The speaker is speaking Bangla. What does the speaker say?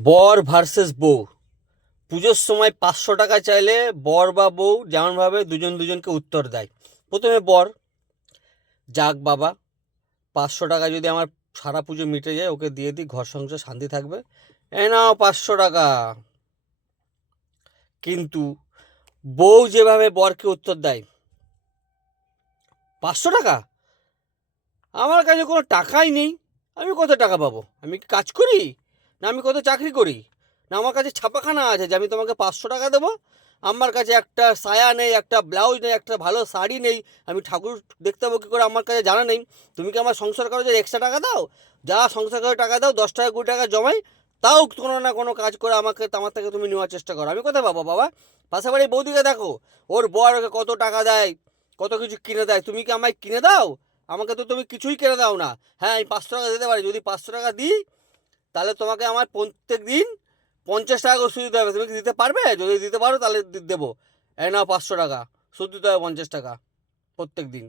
বর ভার্সেস বউ। পুজোর সময় 500 টাকা চাইলে বর বা বউ যেমনভাবে দুজন দুজনকে উত্তর দেয়। প্রথমে বর, যাক বাবা, 500 টাকা যদি আমার সারা পুজো মিটে যায়, ওকে দিয়ে দিই, ঘর সংসার শান্তি থাকবে, এ নাও 500 টাকা। কিন্তু বউ যেভাবে বরকে উত্তর দেয়, 500 টাকা? আমার কাছে কোনো টাকাই নেই, আমি কত টাকা পাবো? আমি কি কাজ করি? না আমি কত চাকরি করি? না আমার কাছে ছাপাখানা আছে যে আমি তোমাকে 500 টাকা দেবো? আমার কাছে একটা সায়া নেই, একটা ব্লাউজ নেই, একটা ভালো শাড়ি নেই, আমি ঠাকুর দেখতে পাবো কী করে আমার কাছে জানা নেই। তুমি কি আমার সংসার করো যে এক্সট্রা টাকা দাও? যা সংসার করে টাকা দাও, 10 টাকা 20 টাকা জমাই, তাও কোনো না কোনো কাজ করে আমাকে আমার থেকে তুমি নেওয়ার চেষ্টা করো। আমি কোথায় পাবো বাবা? পাশে বাড়ি বৌদিকে দেখো, ওর বর ওকে কত টাকা দেয়, কত কিছু কিনে দেয়। তুমি কি আমায় কিনে দাও? আমাকে তো তুমি কিছুই কিনে দাও না। হ্যাঁ, আমি 500 টাকা দিতে পারি, যদি 500 টাকা দিই তাহলে তোমাকে আমার প্রত্যেক দিন 50 টাকা করে সুদ দিতে হবে। তুমি কি দিতে পারবে? যদি দিতে পারো তাহলে দেবো। এই নাও 500 টাকা, সুদ দিতে হবে 50 টাকা প্রত্যেক দিন।